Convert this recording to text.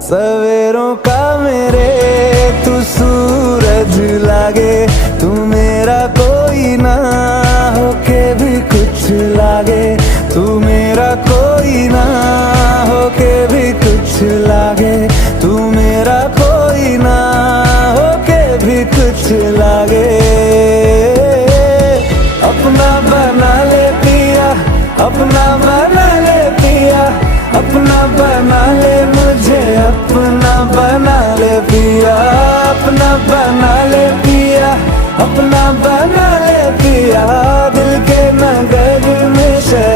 सवेरों का मेरे तू सूरज लागे, तू मेरा कोई ना होके भी कुछ लागे, तू मेरा कोई ना होके भी कुछ लागे, तू मेरा कोई ना होके भी कुछ लागे। अपना बना ले पिया, अपना बना ले पिया, अपना बना ले।